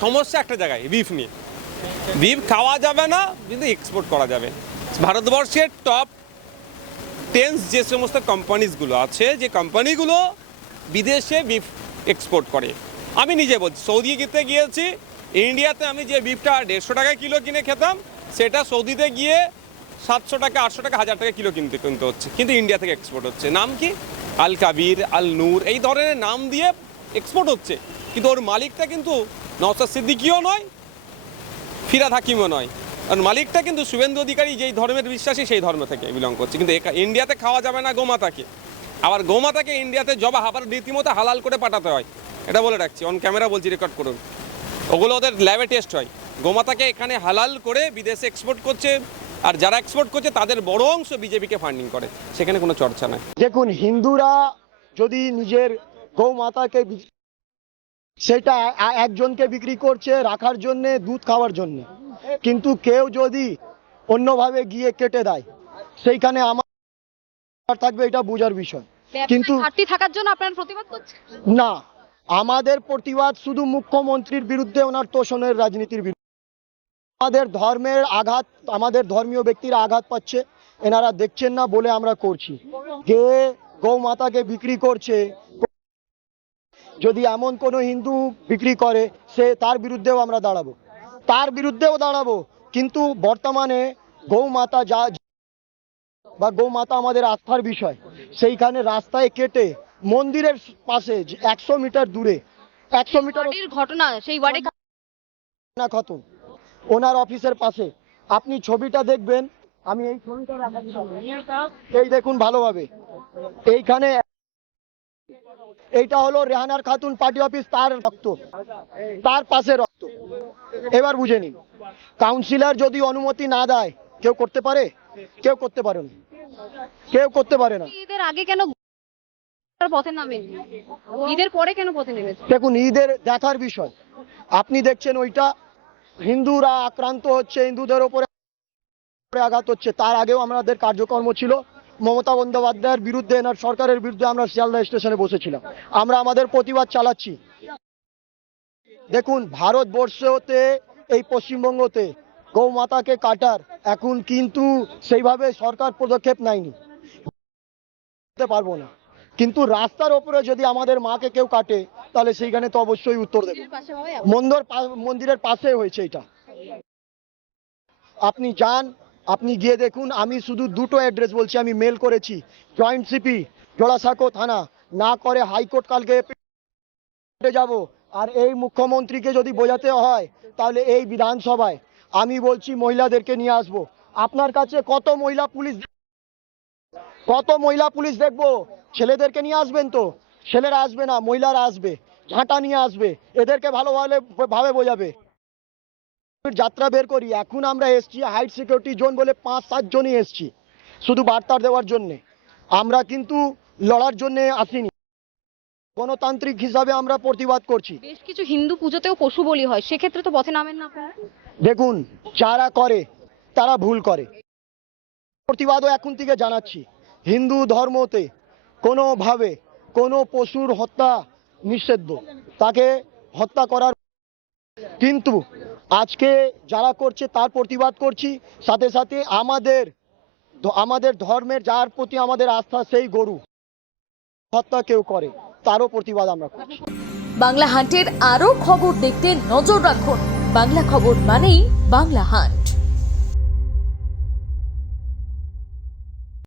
সমস্যা একটা জায়গায় বিফ নিয়ে। বিফ খাওয়া যাবে না, কিন্তু এক্সপোর্ট করা যাবে। ভারতবর্ষের টপ 10 যে সমস্ত কোম্পানিজগুলো আছে, যে কোম্পানিগুলো বিদেশে বিফ এক্সপোর্ট করে। আমি নিজে বলছি, সৌদি গিয়েছি, ইন্ডিয়াতে আমি যে বিফটা 150 টাকায় কিলো কিনে খেতাম, সেটা সৌদিতে গিয়ে 700 টাকা, 800 টাকা, 1000 টাকা কিলো কিনতে হচ্ছে, কিন্তু ইন্ডিয়া থেকে এক্সপোর্ট হচ্ছে। নাম কি? আল কাবির, আল নূর, এই ধরনের নাম দিয়ে এক্সপোর্ট হচ্ছে, কিন্তু ওর মালিকটা কিন্তু নওশাদ সিদ্দিকীও নয়, ফিরহাদ হাকিমও নয়। কারণ মালিকটা কিন্তু শুভেন্দু অধিকারী যেই ধর্মের বিশ্বাসী, সেই ধর্ম থেকে বিলং করছে। কিন্তু ইন্ডিয়াতে খাওয়া যাবে না গোমাতাকে, আবার গোমাতাকে ইন্ডিয়াতে জবা আবার রীতিমতো হালাল করে পাঠাতে হয়। এটা বলে রাখছি, অন ক্যামেরা বলছি, রেকর্ড করুন। ওগুলো ওদের ল্যাবে টেস্ট হয়। গোমাতাকে এখানে হালাল করে বিদেশে এক্সপোর্ট করছে, আর যারা এক্সপোর্ট করছে তাদের বড় অংশ বিজেপিকে ফান্ডিং করে, সেখানে কোনো চর্চা নাই। দেখুন, হিন্দুরা যদি নিজের গৌমাতাকে সেটা একজনকে বিক্রি করছে রাখার জন্য, দুধ খাওয়ার জন্য, কিন্তু কেউ যদি অন্যভাবে গিয়ে কেটে দেয়, সেইখানে আমার থাকবে, এটা বোঝার বিষয়। কিন্তু ঘাটতি থাকার জন্য আপনারা প্রতিবাদ করছেন না, আমাদের প্রতিবাদ শুধু মুখ্যমন্ত্রীর বিরুদ্ধে, ওনার তোষণের রাজনীতির বিরুদ্ধে। আমাদের ধর্মের আঘাত, আমাদের ধর্মীয় ব্যক্তিরা আঘাত পাচ্ছে, এনারা দেখছেন না বলে আমরা করছি। যে গৌমাতাকে বিক্রি করছে, যদি এমন কোনো হিন্দু বিক্রি করে, তার বিরুদ্ধেও আমরা দাঁড়াবো, তার বিরুদ্ধেও দাঁড়াবো। কিন্তু বর্তমানে গৌমাতা বা গৌমাতা আমাদের আস্থার বিষয়, সেইখানে রাস্তায় কেটে মন্দিরের পাশে 100 মিটার দূরে, 100 মিটার ঘটনা, সেই ওয়ার্ডে খাতুন ওনার অফিসের পাশে, আপনি ছবিটা দেখবেন, আমি এই ছবিটা এই দেখুন ভালোভাবে, এইখানে এইটা হলো রেহানার খাতুন পার্টি অফিস, তার রক্ত, তার পাশে রক্ত। এবার বুঝে নিন, কাউন্সিলর যদি অনুমতি না দেয়, কেউ করতে পারে? কেউ করতে পারে না, কেউ করতে পারে না। ঈদের আগে কেন পথে নামে, ঈদের পরে কেন পথে নেমেছে? দেখুন, ঈদের দেখার বিষয়। আপনি দেখছেন ওইটা হিন্দুরা আক্রান্ত হচ্ছে, হিন্দুদের ওপরে আঘাত হচ্ছে। তার আগেও আমাদের কার্যক্রম ছিল, মমতা বন্দ্যোপাধ্যায়ের বিরুদ্ধে, এনার সরকারের বিরুদ্ধে আমরা শিয়ালদা স্টেশনে বসেছিলাম, আমরা আমাদের প্রতিবাদ চালাচ্ছি। দেখুন, ভারতবর্ষতে, এই পশ্চিমবঙ্গতে গৌমাতাকে কাটার এখন কিন্তু সেইভাবে সরকার পদক্ষেপ নেয়নি, পারবো না। কিন্তু রাস্তার ওপরে যদি আমাদের মাকে কেউ কাটে, তাহলে সেইখানে তো অবশ্যই উত্তর দেবে। মন্দিরের পাশে হয়েছে এটা, আপনি যান, আপনি গিয়ে দেখুন। আমি শুধু দুটো অ্যাড্রেস বলছি, আমি মেল করেছি, জয়েন্ট সিপি জোড়াসাঁকো থানা, না করে হাইকোর্ট কালকে যাব। আর এই মুখ্যমন্ত্রীকে যদি বোঝাতে হয়, তাহলে এই বিধানসভায় আমি বলছি মহিলাদেরকে নিয়ে আসবো। আপনার কাছে কত মহিলা পুলিশ দেখবো? ছেলেদেরকে নিয়ে আসবেন তো? ছেলেরা আসবে না, মহিলারা আসবে, ঝাঁটা নিয়ে আসবে, এদেরকে ভালোভাবে বোঝাবে। যাত্রা বের করি, এখন আমরা এসছি হাইট সিকিউরিটি জোন বলে 5-7 জনই এসছি শুধু বার্তা দেওয়ার জন্য। আমরা কিন্তু লড়ার জন্য আসিনি, গণতান্ত্রিক হিসাবে আমরা প্রতিবাদ করছি। বেশ কিছু হিন্দু পুজোতেও পশু বলি হয়, সেক্ষেত্রে তো পথে নামেন না আপনারা? দেখুন, যারা করে তারা ভুল করে। প্রতিবাদও এখন থেকে জানাচ্ছি, হিন্দু ধর্মতে কোনোভাবে কোনো পশুর হত্যা নিষিদ্ধ, তাকে হত্যা করার, কিন্তু আজকে যারা করছে তার প্রতিবাদ করছি। সাথে সাথে আমাদের ধর্মের যার প্রতি আমাদের আস্থা, সেই গরু হত্যা কেউ করে, তারও প্রতিবাদ আমরা করছি। বাংলা হান্টের আরও খবর দেখতে নজর রাখুন। বাংলা খবর মানেই বাংলা হান্ট।